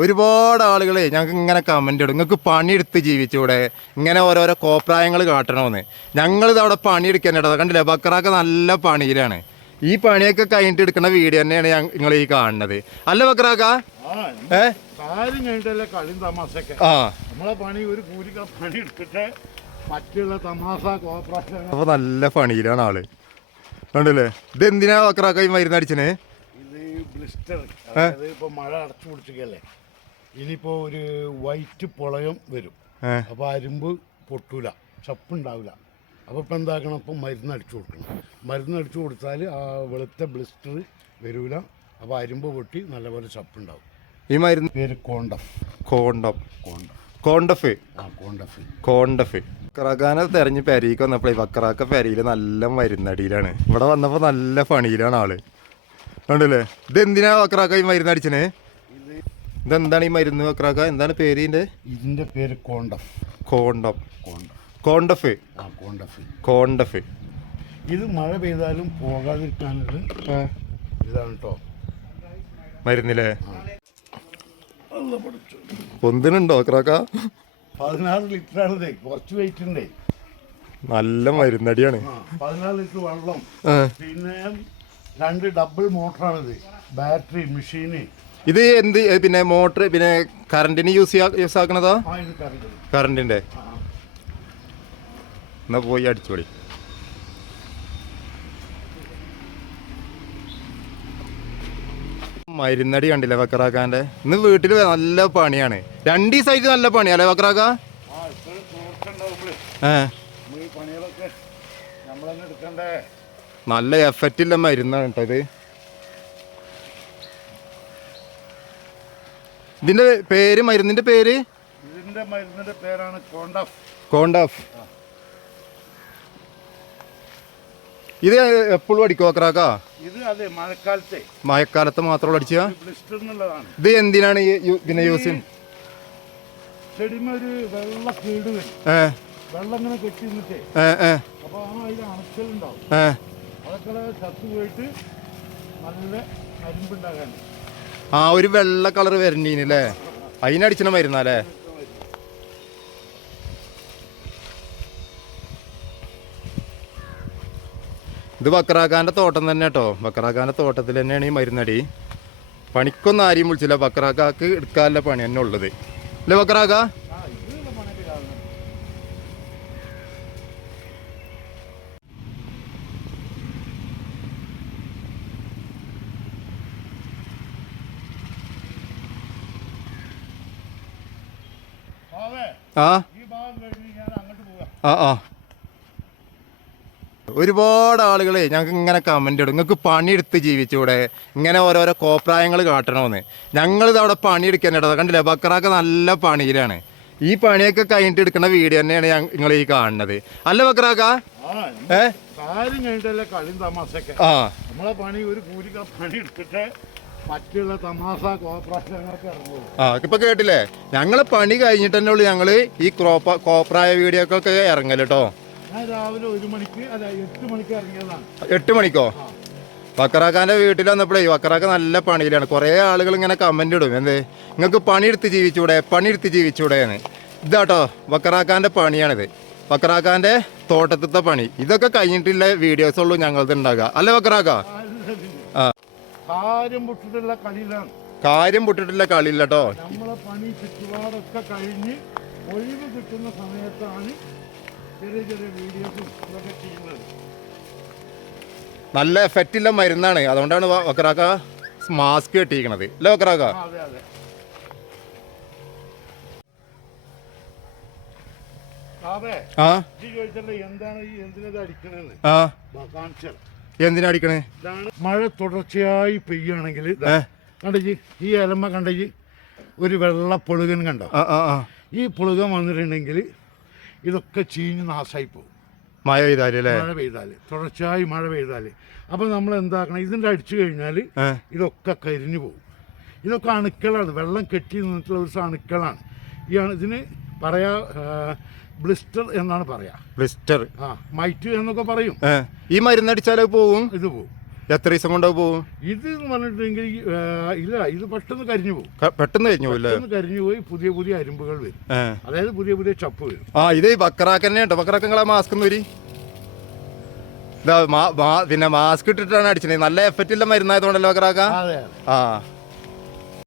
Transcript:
ഒരുപാട് ആളുകളെ ഞങ്ങൾക്ക് ഇങ്ങനെ കമന്റ് ഇടും. നിങ്ങൾക്ക് പണിയെടുത്ത് ജീവിച്ചൂടെ. ഇങ്ങനെ ഓരോരോ കോപ്രായങ്ങൾ കാട്ടണമെന്ന്. ഞങ്ങളിത് അവിടെ പണിയെടുക്കാൻ കേട്ടോ കണ്ടില്ലേ? ബക്കറാക്ക നല്ല പണിയിലാണ്. ഈ പണിയൊക്കെ കഴിഞ്ഞിട്ട് എടുക്കുന്ന വീഡിയോ തന്നെയാണ് നിങ്ങൾ ഈ കാണുന്നത്. അല്ല ബക്കറാക്ക? ഏ? ആ. അപ്പൊ നല്ല പണിയിലാണ് ആൾ. കണ്ടില്ലേ? ഇത് എന്തിനാ ബക്കറാക്ക ഈ മരുന്ന് ഇപ്പൊ മഴ അടച്ചു പിടിച്ചിക്കല്ലേ ഇനിയിപ്പോ ഒരു വൈറ്റ് പൊളയം വരും. അപ്പോൾ അപ്പൊ അരുമ്പ് പൊട്ടൂല. ചപ്പുണ്ടാവില്ല അപ്പോൾ ഇപ്പൊ എന്താക്കണം? ഇപ്പം മരുന്ന് അടിച്ചു കൊടുക്കണം. മരുന്ന് അടിച്ചു കൊടുത്താൽ ആ വെളുത്ത ബ്ലിസ്റ്റർ വരൂല. അപ്പോൾ അരുമ്പ് പൊട്ടി നല്ലപോലെ ചപ്പുണ്ടാവും. ഈ മരുന്ന് പേര് കോണ്ടഫ്. കോണ്ടം. കോണ്ടം കോണ്ടഫ്. ആ കോണ്ടഫ്. കോണ്ടഫ്. ബക്കറാക്കാനെ തെരഞ്ഞ് പെരയ്ക്ക് വന്നപ്പോഴേ വക്രാക്ക പെരയിൽ നല്ല മരുന്നടിയിലാണ്. ഇവിടെ വന്നപ്പോൾ നല്ല പണിയിലാണ് ആൾ. കണ്ടില്ലേ? ഇതെന്തിനാ വക്രാക്ക ഈ മരുന്ന് ഇത് ഇതെന്താണ് ഈ മരുന്ന് വെക്കറാക്ക എന്താണ് പേര് ഇതിന്റെ? ഇതിന്റെ പേര് കോണ്ടഫ്. കോണ്ടം കോണ്ടഫ്. കോണ്ടഫ്. ആ കോണ്ടഫ്. കോണ്ടഫ്. ഇത് മഴ പെയ്താലും പോകാതിരിക്കാനുള്ള ഇതാണ് കേട്ടോ മരുന്നില്ലേ പൊന്തിനുണ്ടോ അക്രാക്ക പതിനാറ് ലിറ്റർ ലിറ്ററാണിത് കുറച്ച് വെയിറ്റ് ഉണ്ടേ. നല്ല മരുന്നടിയാണ്. പതിനാറ് ലിറ്റർ വെള്ളം. പിന്നെ രണ്ട് ഡബിൾ മോട്ടറാണിത് ബാറ്ററി മെഷീന് ഇത് എന്ത് പിന്നെ മോട്ടർ പിന്നെ കറണ്ടിന് യൂസ് ചെയ്യാ യൂസ് ആക്കണതാ? കറണ്ടിന്റെ. എന്നാ പോയി അടിച്ചോളി. മരുന്നടി കണ്ടില്ല വക്രാക്കാന്റെ ഇന്ന് വീട്ടിൽ നല്ല പണിയാണ്. രണ്ട് ദിവസമായിട്ട് നല്ല പണികളൊക്കെ നമ്മൾ തന്നെ നല്ല എഫക്റ്റ് ഇല്ല മരുന്നാണ് കേട്ടോ ഇത്. ഇതിന്റെ പേര് മരുന്നിന്റെ പേര്? ഇതിന്റെ മരുന്നിന്റെ പേരാണ് കോണ്ടഫ്. കോണ്ടഫ്. ഇത് എപ്പോഴും അടിക്കും അക്രാക്കാ? ഇത് അതെ മഴക്കാലത്തെ. മഴക്കാലത്ത് മാത്രമുള്ള അടിച്ചാ ഇത് എന്തിനാണ് പിന്നെ യൂസ് ചെയ്യുന്നത്? വെള്ള കേട് വരും. വെള്ളം ഇങ്ങനെ കെട്ടി നിന്നിട്ടേ. ഏ ഏ. അപ്പൊ ആ അതിൽ അണക്കലുണ്ടാവും അതൊക്കെ ചത്തു പോയിട്ട് നല്ല ആ ഒരു വെള്ള കളർ വരണ്ടീനല്ലേ? അതിനടിച്ചണ മരുന്നല്ലേ ഇത് ബക്രാക്കാന്റെ തോട്ടം തന്നെ കേട്ടോ. ബക്രാക്കാന്റെ തോട്ടത്തിൽ തന്നെയാണ് ഈ മരുന്നടി. പണിക്കൊന്നും ആരെയും വിളിച്ചില്ല. ബക്രാക്കാക്ക് എടുക്കാനുള്ള പണി തന്നെ ഉള്ളത്. അല്ലേ ബക്കറാക്ക ആ ഇതിനുള്ള പണിയൊക്കെ രാവിലെ ആവേ ആ. ആ ആ. ഒരുപാട് ആളുകളെ ഞങ്ങൾക്ക് ഇങ്ങനെ കമന്റ് ഇടും. നിങ്ങൾക്ക് പണിയെടുത്ത് ജീവിച്ചൂടെ. ഇങ്ങനെ ഓരോരോ കോപ്രായങ്ങൾ കാട്ടണമെന്ന്. ഞങ്ങളിത് അവിടെ പണിയെടുക്കാൻ കേട്ടോ കണ്ടില്ലേ? ബക്കറാക്ക നല്ല പണിയിലാണ്. ഈ പണിയൊക്കെ കഴിഞ്ഞിട്ട് എടുക്കുന്ന വീഡിയോ തന്നെയാണ് നിങ്ങൾ ഈ കാണുന്നത്. അല്ല ബക്കറാക്ക? ആ മറ്റുള്ള തമാശ കോപ്പറേഷനൊക്കെ ഇറങ്ങും. ആ ഇപ്പൊ കേട്ടില്ലേ? ഞങ്ങളെ പണി കഴിഞ്ഞിട്ട് തന്നെ ഉള്ളു ഞങ്ങൾ ഈ ക്രോപ്പ കോപ്രായ വീഡിയോക്കൊക്കെ ഇറങ്ങൽ കേട്ടോ ഞാൻ രാവിലെ ഒരു മണിക്ക് അല്ല എട്ട് മണിക്ക് ഇറങ്ങിയതാണ്. എട്ട് മണിക്കോ? വക്രാക്കാന്റെ വീട്ടിൽ വന്നപ്പോഴേ വക്കറാക്ക നല്ല പണിയിലാണ്. കുറേ ആളുകൾ ഇങ്ങനെ കമന്റ് ഇടും. എന്തേ? നിങ്ങൾക്ക് പണിയെടുത്ത് ജീവിച്ചൂടെ? പണിയെടുത്ത് ജീവിച്ചൂടെ? എന്ന്. ഇതാട്ടോ വക്കറാക്കാന്റെ പണിയാണിത്. വക്കറാക്കാന്റെ തോട്ടത്തിലത്തെ പണി. ഇതൊക്കെ കഴിഞ്ഞിട്ടുള്ള വീഡിയോസ് ഉള്ളൂ ഞങ്ങളത് ഉണ്ടാകുക അല്ലെ വക്കറാക്ക? ആ കാര്യം പൊട്ടിട്ടുള്ള കളിയിലാണ്. കാര്യം പൊട്ടിട്ടില്ല കളിയില്ല കേട്ടോ നമ്മളെ പണി ചുറ്റുപാടൊക്കെ കഴിഞ്ഞ് ഒഴിവ് കിട്ടുന്ന സമയത്താണ് ചെറിയ ചെറിയ വീഡിയോസും ഇതൊക്കെ ചെയ്യുന്നത്. നല്ല എഫക്റ്റ് ഇല്ല മരുന്നാണ്. അതുകൊണ്ടാണ് വക്രാക്ക മാസ്ക് കെട്ടിയിരിക്കണത്. അല്ലേ വക്കറാക്ക ആ, അതെ അതെ. ആ? ചോദിച്ചല്ലേ എന്താണ് ഈ എന്തിനത് അടിക്കണെന്ന് ആ? കാണിച്ചാൽ എന്തിനാ അടിക്കണേ? മഴ തുടർച്ചയായി പെയ്യുകയാണെങ്കിൽ കണ്ടജി ഈ എലമ്മ കണ്ടജി ഒരു വെള്ള പൊളുകൻ കണ്ടോ? ഈ പുളുകൻ വന്നിട്ടുണ്ടെങ്കിൽ ഇതൊക്കെ ചീഞ്ഞ് നാശമായി പോകും. മഴ പെയ്താൽ അല്ലേ? മഴ പെയ്താൽ തുടർച്ചയായി മഴ പെയ്താൽ. അപ്പൊ നമ്മൾ എന്താക്കണം? ഇതിന്റെ അടിച്ചു കഴിഞ്ഞാൽ ഇതൊക്കെ കരിഞ്ഞു പോകും. ഇതൊക്കെ അണുക്കളാണ്. വെള്ളം കെട്ടി നിന്നിട്ടുള്ള ഒരു അണുക്കളാണ്. ഈ അണു ഇതിന് പറയാ ബ്ലിസ്റ്റർ എന്നാണ് പറയാ. ബ്ലിസ്റ്റർ ആ മൈറ്റ് എന്നൊക്കെ പറയും. ഏ ഈ മരുന്നടിച്ചാലത് പോവും? ഇത് പോകും എത്ര ദിവസം കൊണ്ടോ പോവും? ഇത് എന്ന് പറഞ്ഞിട്ടുണ്ടെങ്കിൽ ആ, ഇല്ല ഇത് പെട്ടെന്ന് കരിഞ്ഞു പോകും ക- പെട്ടെന്ന് കഴിഞ്ഞു പോയില്ലേ പെട്ടെന്ന് കരിഞ്ഞു പോയി പുതിയ പുതിയ അരിമ്പുകൾ വരും. ഏ. അതായത് പുതിയ പുതിയ ചപ്പ് വരും. ആ ഇത് ബക്കറാക്ക് തന്നെ കേട്ടോ മാസ്ക് വരി ഇതാ മാ- മാ- പിന്നെ മാസ്ക് ഇട്ടിട്ടാണ് അടിച്ചത്. നല്ല എഫക്റ്റ് ഇല്ല മരുന്നായതുകൊണ്ടല്ലോ ബക്കറാക്ക അതെ. ആ.